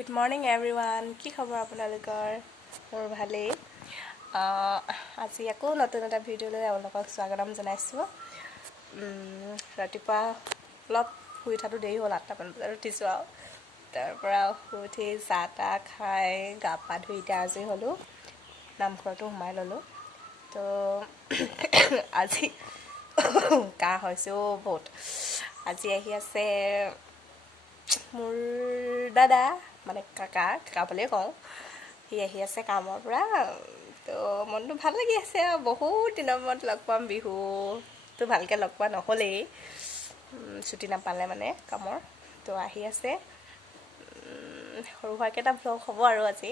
Good morning everyone. কি খবৰ আপোনালোকৰ? মোৰ ভালেই। আজি আকৌ নতুন এটা ভিডিঅ'লৈ আপোনালোকক স্বাগতম জনাইছোঁ। ৰাতিপুৱা অলপ শুই উঠাটো দেৰি হ'ল, 8টামান বজাত উঠিছোঁ আৰু তাৰপৰা উঠি চাহ তাহ খাই গা পা ধুই এতিয়া আজৰি হ'লোঁ, নামঘৰতো সোমাই ল'লোঁ। তো আজি কাহ হৈছেও বহুত। আজি আহি আছে মোৰ দাদা, মানে কাকা বুলিয়ে কওঁ। সি আহি আছে কামৰ পৰা, তো মনটো ভাল লাগি আছে আৰু বহুত দিনৰ মূৰত লগ পাম। বিহুটো ভালকৈ লগ পোৱা নহ'লেই, ছুটি নাপালে মানে কামৰ। তো আহি আছে, সৰু সুৰাকৈ এটা ভ্লগ হ'ব আৰু আজি।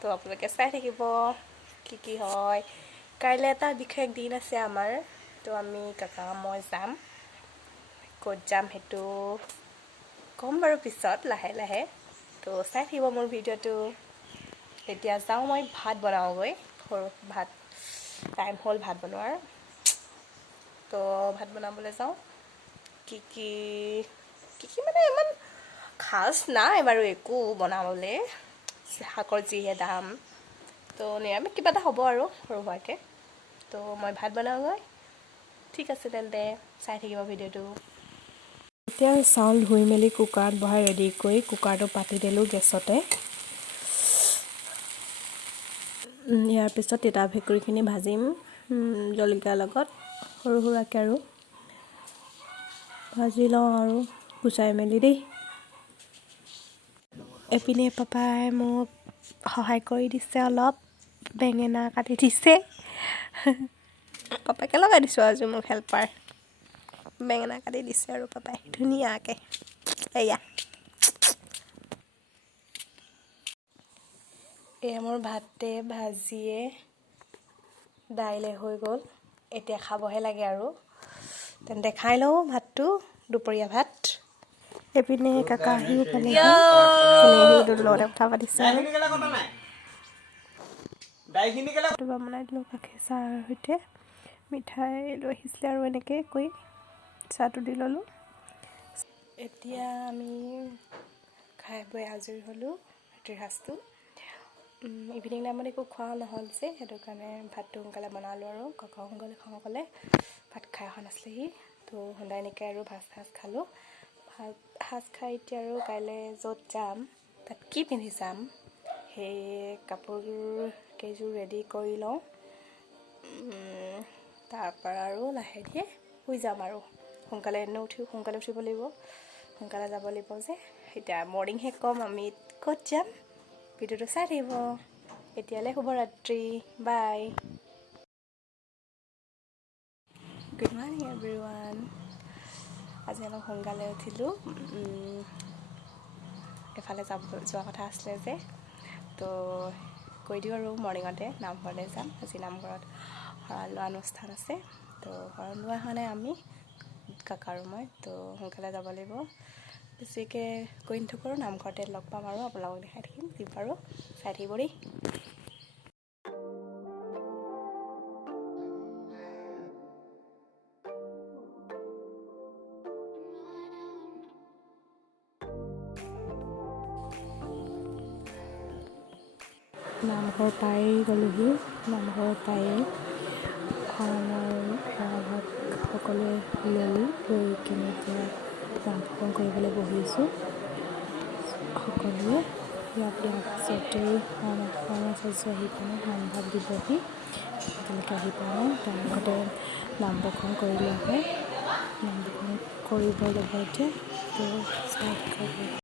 তো আপোনালোকে চাই থাকিব কি হয়। কাইলৈ এটা বিশেষ দিন আছে আমাৰ, তো আমি কাকা মই যাম। ক'ত যাম সেইটো ক'ম বাৰু পিছত লাহে লাহে। তো চাই থাকিব মোৰ ভিডিঅ'টো। এতিয়া যাওঁ মই ভাত বনাওঁগৈ। ভাত টাইম হ'ল ভাত বনোৱাৰ। তো ভাত বনাবলৈ যাওঁ। কি মানে ইমান খাচ নাই বাৰু একো বনাবলৈ, শাকৰ যিহে দাম। তো নিৰামিষ কিবা এটা হ'ব আৰু সৰু সুৰাকৈ। তো মই ভাত বনাওঁগৈ। ঠিক আছে তেন্তে চাই থাকিব ভিডিঅ'টো। এতিয়া চাউল ধুই মেলি কুকাৰত বহাই ৰেডি কৰি কুকাৰটো পাতি দিলোঁ গেছতে। ইয়াৰ পিছত তিতা ভেকুৰীখিনি ভাজিম জলকীয়াৰ লগত সৰু সুৰাকৈ আৰু ভাজি লওঁ আৰু গুচাই মেলি দেই। এপিনে পাপাই মোক সহায় কৰি দিছে, অলপ বেঙেনা কাটি দিছে। পাপাকে লগাই দিছোঁ আজি মোক হেল্পাৰ। বেঙেনা কাটি দিছে আৰু পাপাই ধুনীয়াকৈ। এয়া মোৰ ভাতে ভাজিয়ে দাইলে হৈ গ'ল। এতিয়া খাবহে লাগে আৰু। তেন্তে খাই লওঁ ভাতটো, দুপৰীয়া ভাত। এপিনে কাকা আহিও পালেহি, লগতে কথা পাতিছে আৰু বনাই দিলোঁ গাখীৰ চাহৰ সৈতে। মিঠাই লৈ আহিছিলে আৰু এনেকৈ কৈ চাহটো দি ল'লোঁ। এতিয়া আমি খাই বৈ আজৰি হ'লোঁ ৰাতিৰ সাঁজটো। ইভিনিং টাইমত একো খোৱা নহ'ল যে, সেইটো কাৰণে ভাতটো সোনকালে বনালোঁ আৰু কাকাও সোনকালে খাওঁ ক'লে, ভাত খাই অহা নাছিলেহি। তো সদায় এনেকৈ আৰু ভাত সাজ খালোঁ। সাজ খাই এতিয়া আৰু কাইলৈ য'ত যাম তাত কি পিন্ধি যাম সেই কাপোৰযোৰ কেইযোৰ ৰেডি কৰি লওঁ। তাৰপৰা আৰু লাহে ধীৰে শুই যাম আৰু। সোনকালে উঠিব লাগিব, সোনকালে যাব লাগিব যে। এতিয়া মৰ্ণিংহে ক'ম আমি ক'ত যাম। ভিডিঅ'টো চাই থাকিব। এতিয়ালৈ শুভৰাত্ৰি, বাই। Good morning everyone. আজি অলপ সোনকালে উঠিলোঁ। এফালে যোৱা কথা আছিলে যে, তো কৈ দিওঁ আৰু মৰ্ণিঙতে নামঘৰলৈ যাম। আজি নামঘৰত শৰাই লোৱা অনুষ্ঠান আছে। তো শৰাই লোৱা হোৱা নাই আমি, কাকা আৰু মই। তো সোনকালে যাব লাগিব। বেছিকৈ গৈ নাথাকোঁ আৰু নামঘৰতে লগ পাম আৰু আপোনালোকক দেখাই থাকিম যি পাৰোঁ। চাই থাকিব দেই। নামঘৰ পাই গ'লোহি। নামঘৰ পাই শৰাইভাগ সকলোৱে ল'লোঁ। লৈ কিনে এতিয়া নাম প্ৰসংগ কৰিবলৈ বহিছোঁ সকলোৱে। ইয়াৰ পিছতেই শৰণাচাৰ্য আহি পালে নামভাগ দিবহি। এতিয়ালৈকে আহি পোৱা নাই, তাৰ আগতে নাম প্ৰসংগ কৰি লোৱা হয়। নাম প্ৰসংগ কৰিব ল'ব এতিয়া। তো ষ্টাৰ্ট কৰিব।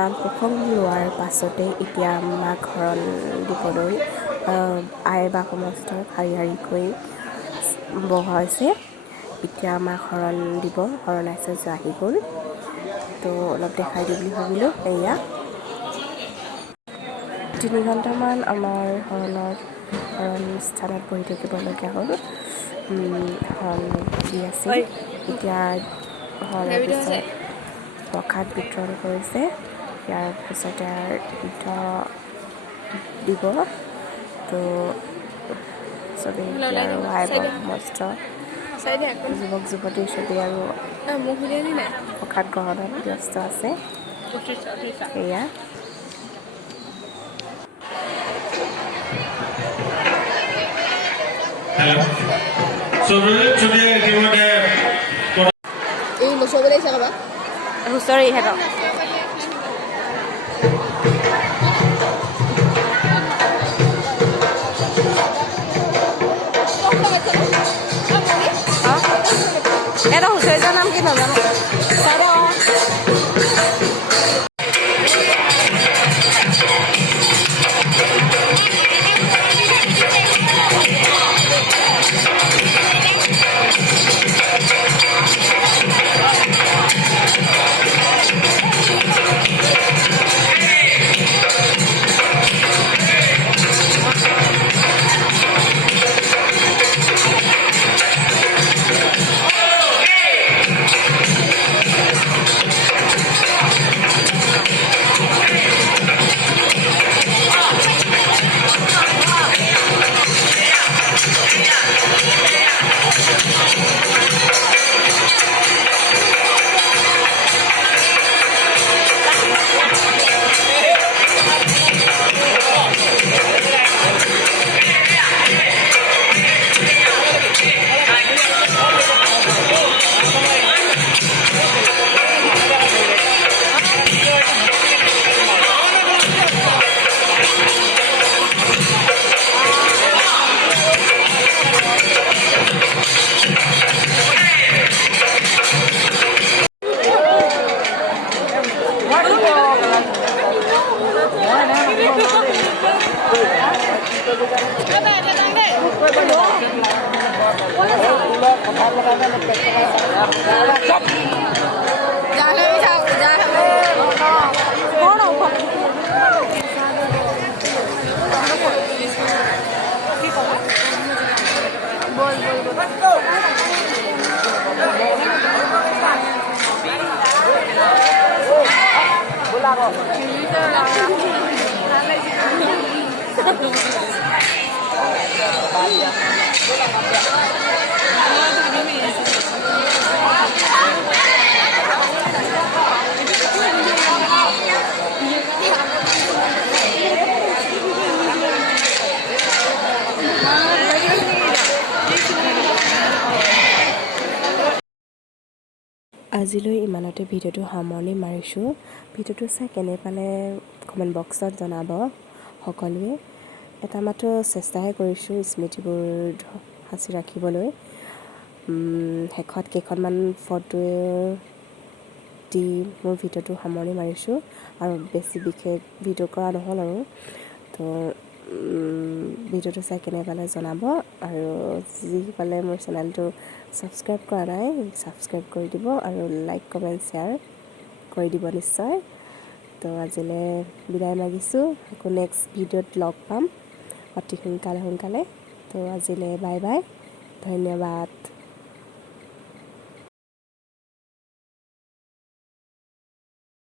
নাম প্ৰসংগ লোৱাৰ পাছতে এতিয়া মাক শৰণ দিবলৈ আই বা সমস্ত শাৰী শাৰীকৈ বহা হৈছে। এতিয়া আমাক শৰণ দিব, শৰণাইছে যে আহি গ'ল। তো অলপ দেখাই দিম বুলি ভাবিলোঁ। এয়া 3 ঘণ্টামান আমাৰ শৰণ স্থানত বহি থাকিবলগীয়া হ'ল। শৰণ দি আছিল। এতিয়া শৰণৰ পিছত প্ৰসাদ বিতৰণ কৰিছে। ইয়াৰ পিছতে শুদ্ধ দিব। তো চবেই এতিয়া আৰু আই বা সমস্ত যুৱক যুৱতী চবেই আৰু প্ৰসাদ গ্ৰহণত ব্যস্ত আছে। এয়া হুঁচৰি ইহঁতক এটা হুঁচৰিটোৰ নাম কি নাজানো। আজিলৈ ইমানতে ভিডিঅ'টো সামৰণি মাৰিছোঁ। ভিডিঅ'টো চাই কেনে পালে কমেণ্ট বক্সত জনাব সকলোৱে। এটা মাত্ৰ চেষ্টাহে কৰিছোঁ স্মৃতিবোৰ সাঁচি ৰাখিবলৈ। শেষত কেইখনমান ফটো দি মোৰ ভিডিঅ'টো সামৰণি মাৰিছোঁ আৰু বেছি বিশেষ ভিডিঅ' কৰা নহ'ল আৰু। তো ভিডিঅ'টো চাই কেনে পালে জনাব আৰু যিসকলে মোৰ চেনেলটো ছাবস্ক্ৰাইব কৰা নাই ছাবস্ক্ৰাইব কৰি দিব আৰু লাইক কমেণ্ট শ্বেয়াৰ কৰি দিব নিশ্চয়। তো আজিলৈ বিদায় মাগিছোঁ। আকৌ নেক্সট ভিডিঅ'ত লগ পাম অতি সোনকালে। তো আজিলৈ বাই বাই, ধন্যবাদ।